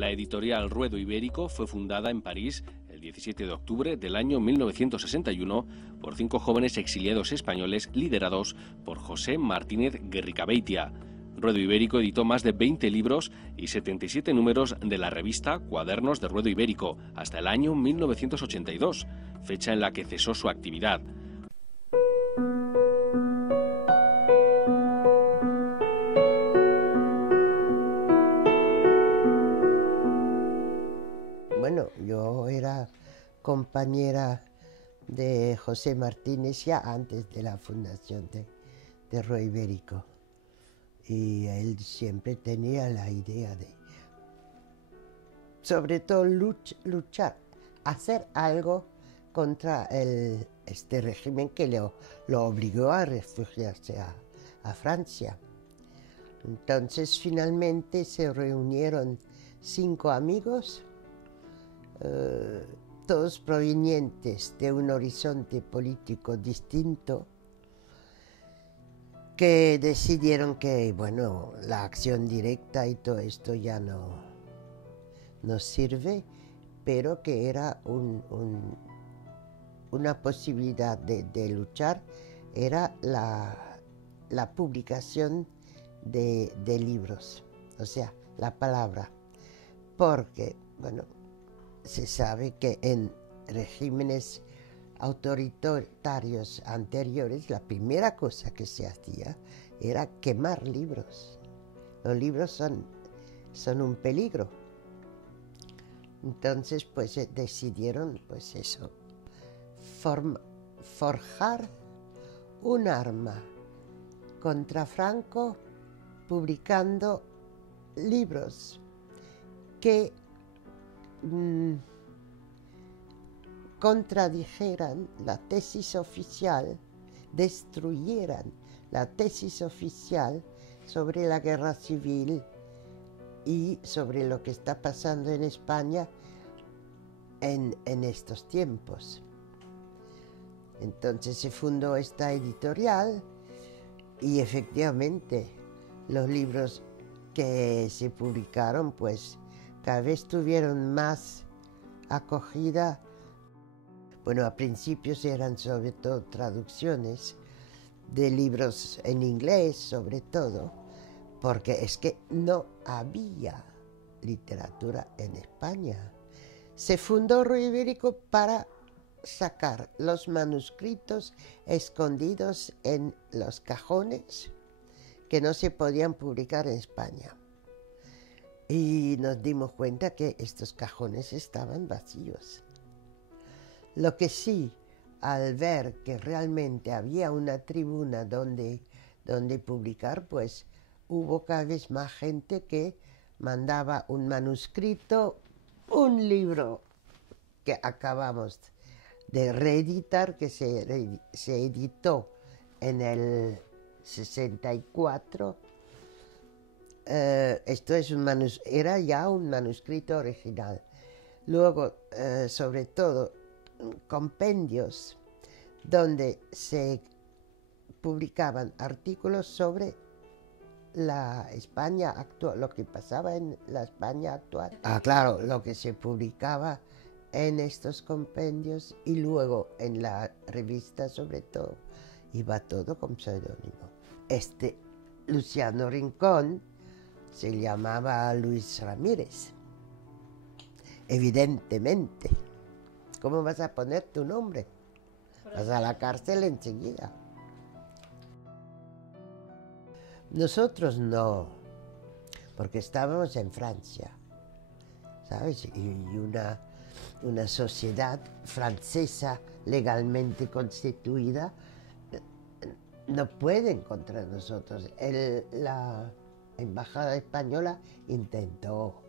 La editorial Ruedo Ibérico fue fundada en París el 17 de octubre del año 1961 por 5 jóvenes exiliados españoles liderados por José Martínez Guerricabeitia. Ruedo Ibérico editó más de 20 libros y 77 números de la revista Cuadernos de Ruedo Ibérico hasta el año 1982, fecha en la que cesó su actividad. Bueno, yo era compañera de José Martínez ya antes de la fundación de Ruedo Ibérico. Y él siempre tenía la idea de, sobre todo, luchar, hacer algo contra este régimen que lo obligó a refugiarse a Francia. Entonces, finalmente se reunieron 5 amigos, todos provenientes de un horizonte político distinto, que decidieron que, bueno, la acción directa y todo esto ya no sirve, pero que era una posibilidad de luchar, era la publicación de libros, o sea, la palabra, porque, bueno, se sabe que en regímenes autoritarios anteriores, la primera cosa que se hacía era quemar libros. Los libros son un peligro. Entonces, pues decidieron, pues eso, forjar un arma contra Franco, publicando libros que contradijeran la tesis oficial, destruyeran la tesis oficial sobre la guerra civil y sobre lo que está pasando en España en estos tiempos. Entonces se fundó esta editorial y efectivamente los libros que se publicaron pues cada vez tuvieron más acogida. Bueno, a principios eran sobre todo traducciones de libros en inglés, sobre todo, porque es que no había literatura en España. Se fundó Ruedo Ibérico para sacar los manuscritos escondidos en los cajones que no se podían publicar en España. Y nos dimos cuenta que estos cajones estaban vacíos. Lo que sí, al ver que realmente había una tribuna donde publicar, pues hubo cada vez más gente que mandaba un manuscrito, un libro que acabamos de reeditar, que se editó en el 64. Esto es era ya un manuscrito original. Luego, sobre todo, compendios donde se publicaban artículos sobre la España actual, lo que pasaba en la España actual. Claro, lo que se publicaba en estos compendios y luego en la revista, sobre todo, iba todo con seudónimo. Luciano Rincón se llamaba Luis Ramírez, evidentemente. ¿Cómo vas a poner tu nombre? Vas a la cárcel enseguida. Nosotros no, porque estábamos en Francia, ¿sabes? Y una sociedad francesa legalmente constituida no pueden contra nosotros. La embajada española intentó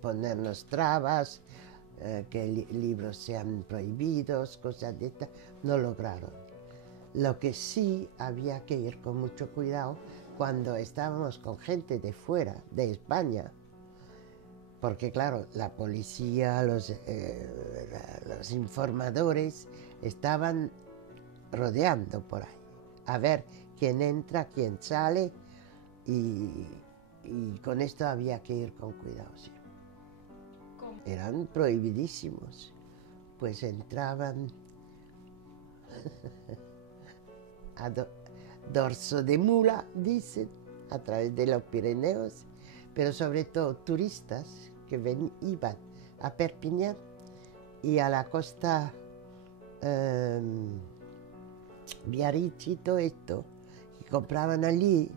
ponernos trabas, que libros sean prohibidos, cosas de estas, no lograron. Lo que sí había que ir con mucho cuidado cuando estábamos con gente de fuera, de España, porque claro, la policía, los informadores estaban rodeando por ahí, a ver quién entra, quién sale, y Y con esto había que ir con cuidado, sí. ¿Cómo? Eran prohibidísimos, pues entraban a dorso de mula, dicen, a través de los Pirineos, pero sobre todo turistas que iban a Perpiñán y a la costa Biarritz y todo esto, y compraban allí,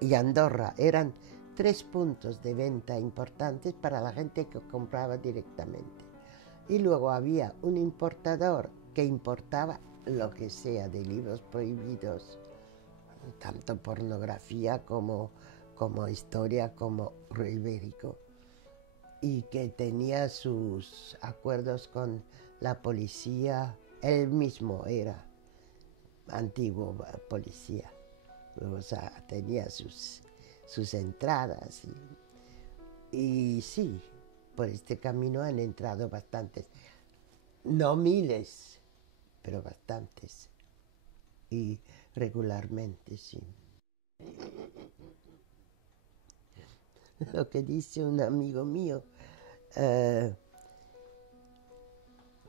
y Andorra. Eran 3 puntos de venta importantes para la gente que compraba directamente. Y luego había un importador que importaba lo que sea de libros prohibidos, tanto pornografía como historia, como ibérico, y que tenía sus acuerdos con la policía. Él mismo era antiguo policía, o sea, tenía sus entradas. Y sí, por este camino han entrado bastantes, no miles, pero bastantes, y regularmente, sí. Lo que dice un amigo mío,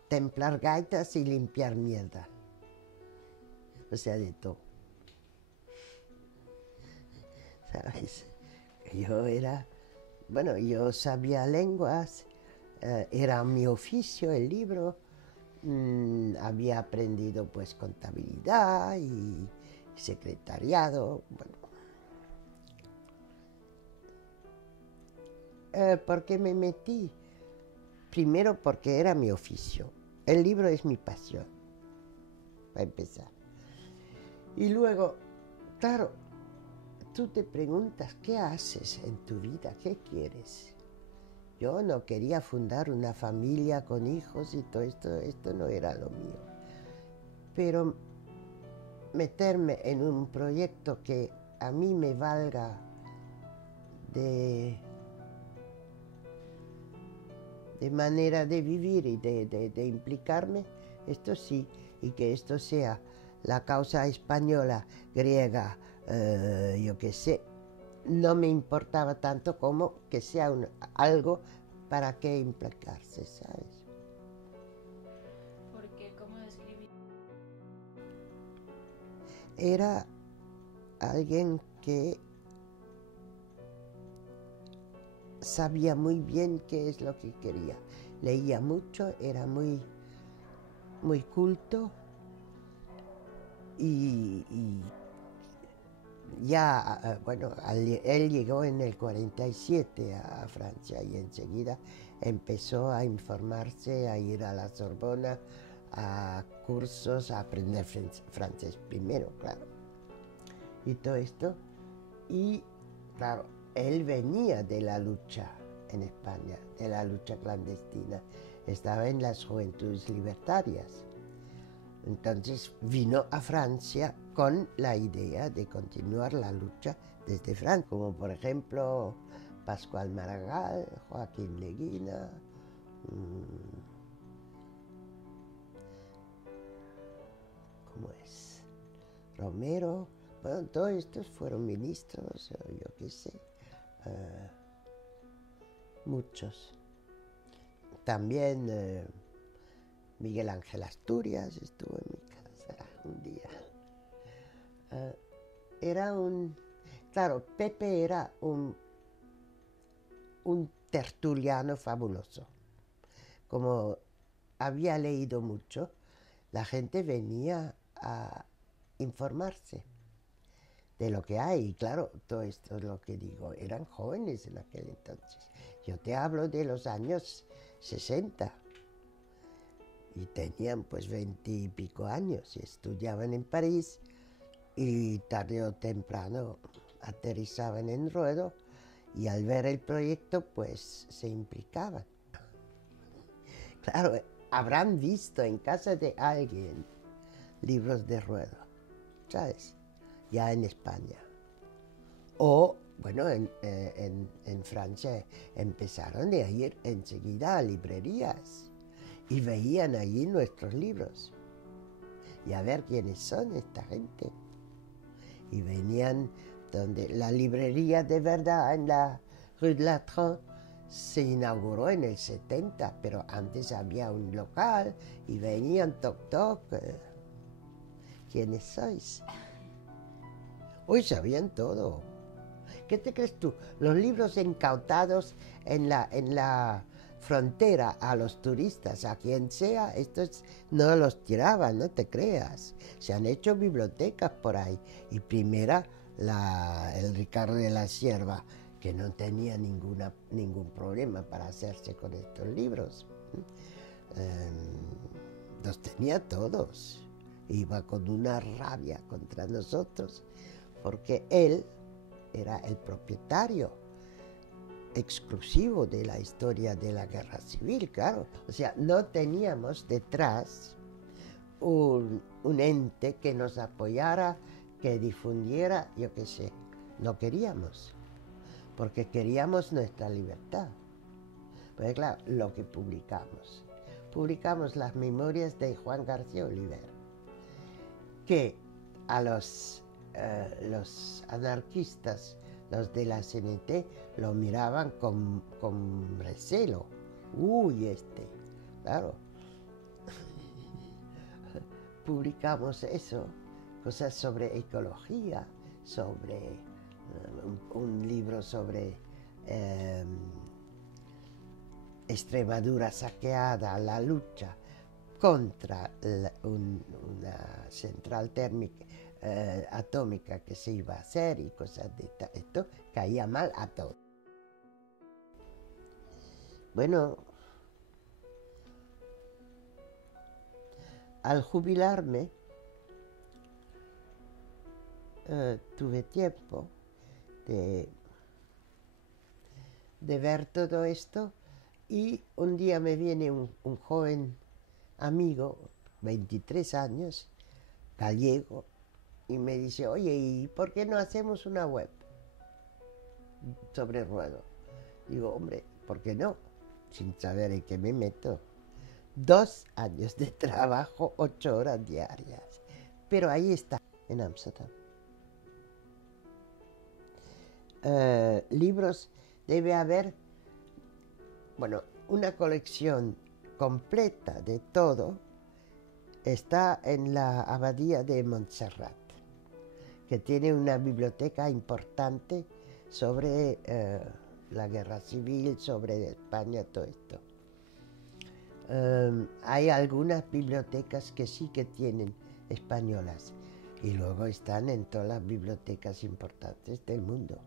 templar gaitas y limpiar mierda, o sea, de todo. ¿Sabes? Yo sabía lenguas, era mi oficio el libro, había aprendido pues contabilidad y secretariado, bueno. ¿Por qué me metí? Primero porque era mi oficio, el libro es mi pasión, para empezar. Y luego, claro, tú te preguntas, ¿qué haces en tu vida? ¿Qué quieres? Yo no quería fundar una familia con hijos y todo esto no era lo mío. Pero meterme en un proyecto que a mí me valga de manera de vivir y de implicarme, esto sí, y que esto sea la causa española, griega, yo qué sé, no me importaba tanto como que sea algo para qué implicarse, ¿sabes? Porque, ¿cómo describir? Era alguien que sabía muy bien qué es lo que quería. Leía mucho, era muy culto y ya, bueno, él llegó en el 47 a Francia y enseguida empezó a informarse, a ir a la Sorbona, a cursos, a aprender francés primero, claro. Y todo esto. Y, claro, él venía de la lucha en España, de la lucha clandestina. Estaba en las Juventudes Libertarias. Entonces vino a Francia con la idea de continuar la lucha desde Francia, como por ejemplo Pascual Maragall, Joaquín Leguina, Romero. Bueno, todos estos fueron ministros, yo qué sé, muchos. También Miguel Ángel Asturias estuvo en mi casa un día. Claro, Pepe era un tertuliano fabuloso. Como había leído mucho, la gente venía a informarse de lo que hay. Y claro, todo esto es lo que digo, eran jóvenes en aquel entonces. Yo te hablo de los años 60 y tenían pues 20 y pico años y estudiaban en París y tarde o temprano aterrizaban en Ruedo y al ver el proyecto pues se implicaban. Claro, habrán visto en casa de alguien libros de Ruedo, ¿sabes? Ya en España. O, bueno, en Francia empezaron a ir enseguida a librerías y veían allí nuestros libros y a ver quiénes son esta gente. Y venían donde la librería de verdad en la Rue de Latran se inauguró en el 70, pero antes había un local y venían toc toc. ¿Quiénes sois? Hoy sabían todo. ¿Qué te crees tú? Los libros incautados en la frontera a los turistas, a quien sea, estos no los tiraban, no te creas. Se han hecho bibliotecas por ahí. Y primera, el Ricardo de la Cierva, que no tenía ningún problema para hacerse con estos libros. Los tenía todos. Iba con una rabia contra nosotros, porque él era el propietario exclusivo de la historia de la guerra civil, claro. O sea, no teníamos detrás un ente que nos apoyara, que difundiera, yo qué sé. No queríamos, porque queríamos nuestra libertad. Pues claro, lo que publicamos las memorias de Juan García Oliver, que a los anarquistas, los de la CNT, lo miraban con recelo. Uy, claro. Publicamos eso, cosas sobre ecología, sobre un libro sobre Extremadura saqueada, la lucha contra una central térmica atómica que se iba a hacer y cosas de esto, caía mal a todo. Bueno, al jubilarme tuve tiempo de ver todo esto, y un día me viene un joven amigo, 23 años, gallego, y me dice: oye, ¿y por qué no hacemos una web sobre Ruedo? Digo: hombre, ¿por qué no? Sin saber en qué me meto. 2 años de trabajo, 8 horas diarias. Pero ahí está, en Ámsterdam. Libros debe haber, bueno, una colección completa de todo está en la Abadía de Montserrat, que tiene una biblioteca importante sobre la guerra civil, sobre España, todo esto. Hay algunas bibliotecas que sí que tienen españolas, y luego están en todas las bibliotecas importantes del mundo.